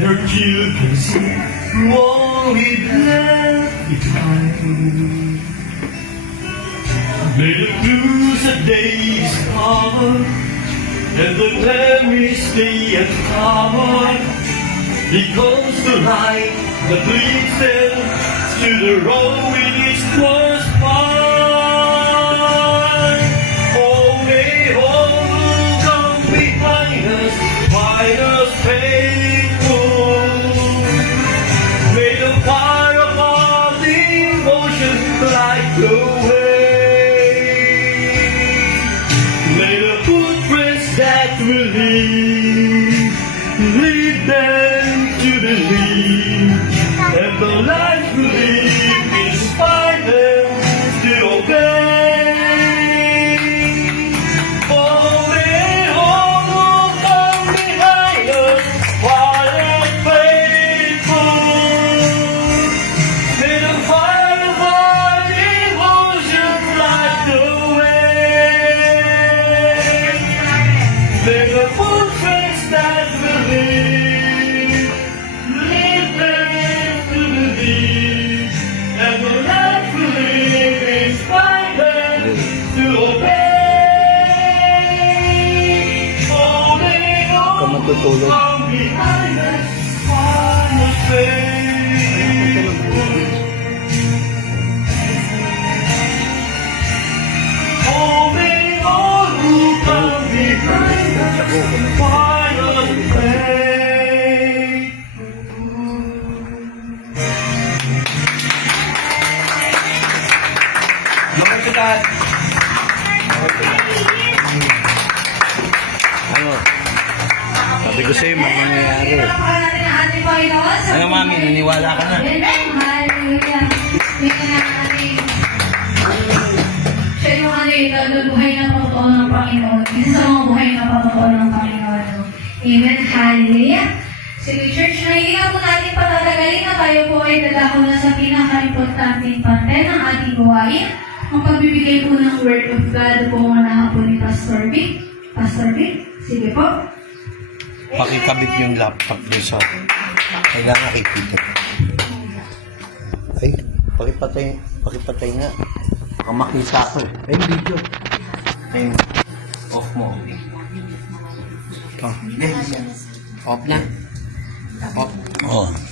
and her cute can see through all we've left behind. May the blues of days come and the memories stay uncovered, because the light that leads them to the road which was mine. Oh, may all who come behind us find us faithful. May the fire of our devotion light the way. May the footprints that will lead them to believe, and the light will inspire them to obey. Oh, may all who come behind us follow faithful. May the fire of our devotion light the way. May the footprints that will lead them to believe, and the light will inspire them to obey. Oh, they all matutulog. come behind us, find us faithful. Oh, may all who come behind us find us faithful. Magkakataan. Ano? Sabi ko sa'yo, mangyayari. Ano, mami? Naniwala ka na? Siya yung buhay na totoo ng Panginoon. Isa sa mga buhay na totoo ng Panginoon. Amen. Hallelujah. Sige, church, nahihirap po natin patatagalin na tayo po ay dadako na sa pinaka-importanting parte ng ating gawain. Ang pagbibigay po ng Word of God po manahan po ni Pastor Vic. Pastor Vic, sige po. Pakikabit yung laptop doon sa... Kailangan nakikita. Ay, pakipatay nga. Baka makita ko eh. Ay, video. Ay, off mo. Oh. Off na. Off. Oh.